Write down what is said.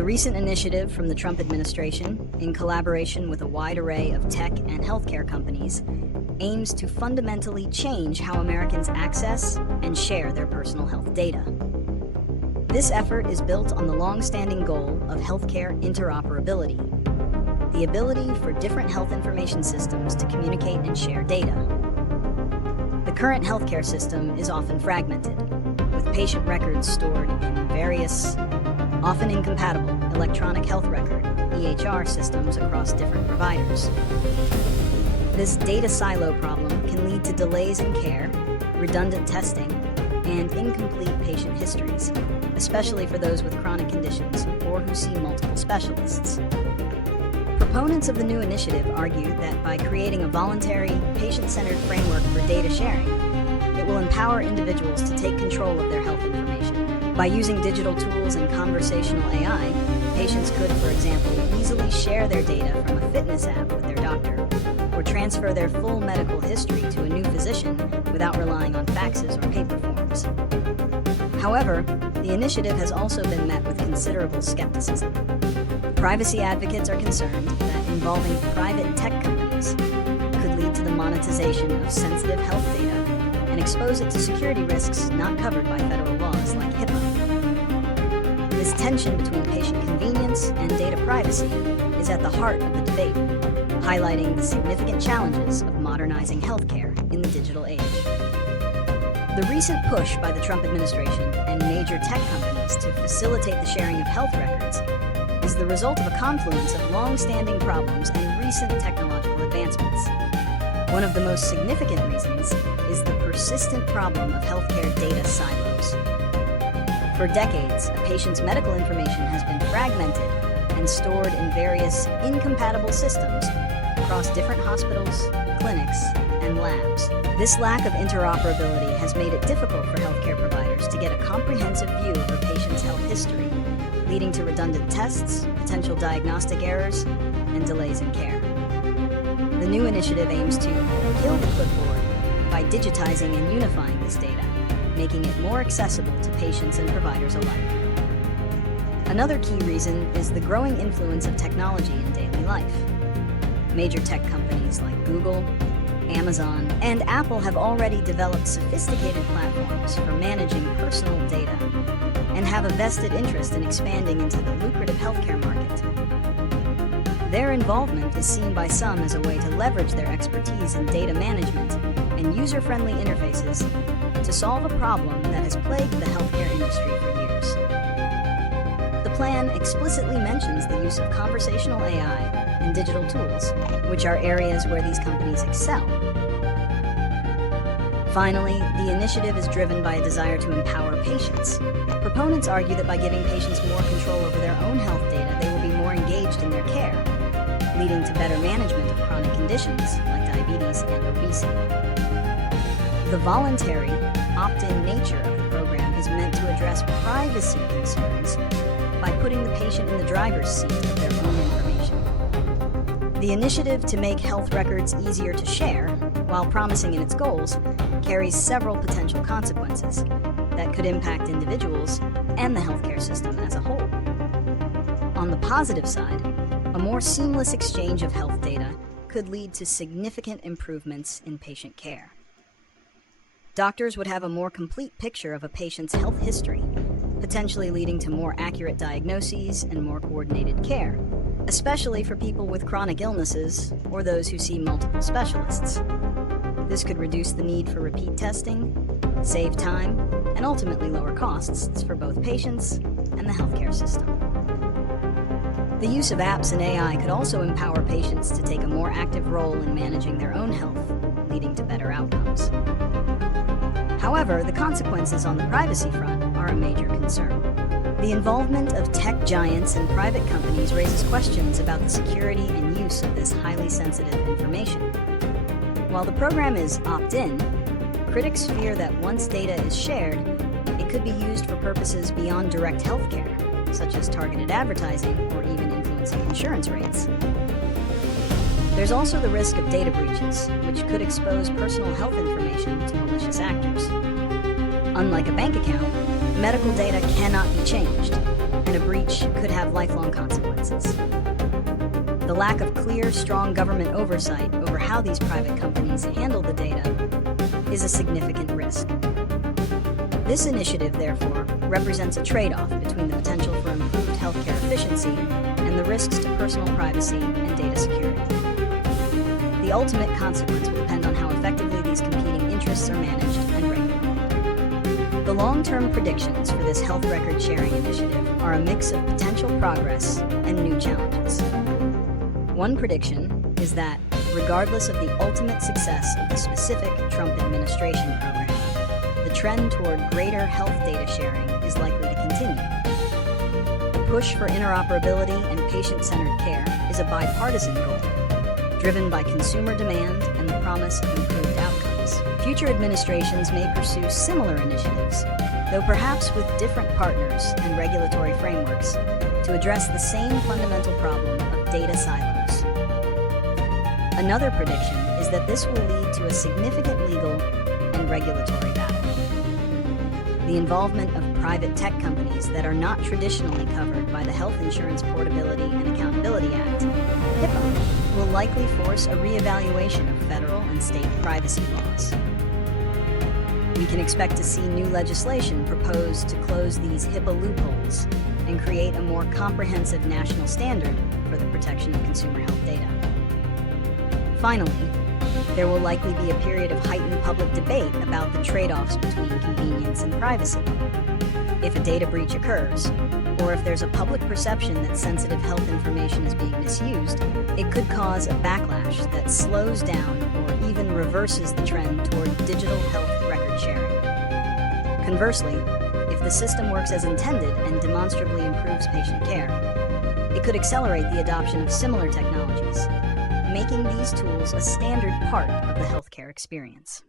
The recent initiative from the Trump administration, in collaboration with a wide array of tech and healthcare companies, aims to fundamentally change how Americans access and share their personal health data. This effort is built on the long-standing goal of healthcare interoperability, the ability for different health information systems to communicate and share data. The current healthcare system is often fragmented, with patient records stored in various, often incompatible, electronic health record (EHR) systems across different providers. This data silo problem can lead to delays in care, redundant testing, and incomplete patient histories, especially for those with chronic conditions or who see multiple specialists. Proponents of the new initiative argue that by creating a voluntary, patient-centered framework for data sharing, it will empower individuals to take control of their health information. By using digital tools and conversational AI, patients could, for example, easily share their data from a fitness app with their doctor, or transfer their full medical history to a new physician without relying on faxes or paper forms. However, the initiative has also been met with considerable skepticism. Privacy advocates are concerned that involving private tech companies could lead to the monetization of sensitive health data and expose it to security risks not covered by federal laws like HIPAA. This tension between patient convenience and data privacy is at the heart of the debate, highlighting the significant challenges of modernizing healthcare in the digital age. The recent push by the Trump administration and major tech companies to facilitate the sharing of health records is the result of a confluence of long-standing problems and recent technological advancements. One of the most significant reasons is the persistent problem of healthcare data silos. For decades, a patient's medical information has been fragmented and stored in various incompatible systems across different hospitals, clinics, and labs. This lack of interoperability has made it difficult for healthcare providers to get a comprehensive view of a patient's health history, leading to redundant tests, potential diagnostic errors, and delays in care. The new initiative aims to kill the clipboard by digitizing and unifying this data, making it more accessible to patients and providers alike. Another key reason is the growing influence of technology in daily life. Major tech companies like Google, Amazon, and Apple have already developed sophisticated platforms for managing personal data and have a vested interest in expanding into the lucrative healthcare market. Their involvement is seen by some as a way to leverage their expertise in data management and user-friendly interfaces to solve a problem that has plagued the healthcare industry for years. The plan explicitly mentions the use of conversational AI and digital tools, which are areas where these companies excel. Finally, the initiative is driven by a desire to empower patients. Proponents argue that by giving patients more control over their own health data, they will be more engaged in their care, leading to better management of chronic conditions like diabetes and obesity. The voluntary, opt-in nature of the program is meant to address privacy concerns by putting the patient in the driver's seat of their own information. The initiative to make health records easier to share, while promising in its goals, carries several potential consequences that could impact individuals and the healthcare system as a whole. On the positive side, a more seamless exchange of health data could lead to significant improvements in patient care. Doctors would have a more complete picture of a patient's health history, potentially leading to more accurate diagnoses and more coordinated care, especially for people with chronic illnesses or those who see multiple specialists. This could reduce the need for repeat testing, save time, and ultimately lower costs for both patients and the healthcare system. The use of apps and AI could also empower patients to take a more active role in managing their own health, leading to better outcomes. However, the consequences on the privacy front are a major concern. The involvement of tech giants and private companies raises questions about the security and use of this highly sensitive information. While the program is opt-in, critics fear that once data is shared, it could be used for purposes beyond direct healthcare, such as targeted advertising or even influencing insurance rates. There's also the risk of data breaches, which could expose personal health information to malicious actors. Unlike a bank account, medical data cannot be changed, and a breach could have lifelong consequences. The lack of clear, strong government oversight over how these private companies handle the data is a significant risk. This initiative, therefore, represents a trade-off between the potential for improved healthcare efficiency and the risks to personal privacy and data security. The ultimate consequence will depend on how effectively these competing interests are managed and regulated. The long-term predictions for this health record sharing initiative are a mix of potential progress and new challenges. One prediction is that, regardless of the ultimate success of the specific Trump administration program, the trend toward greater health data sharing is likely to continue. The push for interoperability and patient-centered care is a bipartisan goal, driven by consumer demand and the promise of improved outcomes. Future administrations may pursue similar initiatives, though perhaps with different partners and regulatory frameworks, to address the same fundamental problem of data silos. Another prediction is that this will lead to a significant legal and regulatory battle. The involvement of private tech companies that are not traditionally covered by the Health Insurance Portability and Accountability Act, HIPAA, will likely force a reevaluation of federal and state privacy laws. We can expect to see new legislation proposed to close these HIPAA loopholes and create a more comprehensive national standard for the protection of consumer health data. Finally, there will likely be a period of heightened public debate about the trade-offs between convenience and privacy. If a data breach occurs, or if there's a public perception that sensitive health information is being misused, it could cause a backlash that slows down or even reverses the trend toward digital health record sharing. Conversely, if the system works as intended and demonstrably improves patient care, it could accelerate the adoption of similar technologies, making these tools a standard part of the healthcare experience.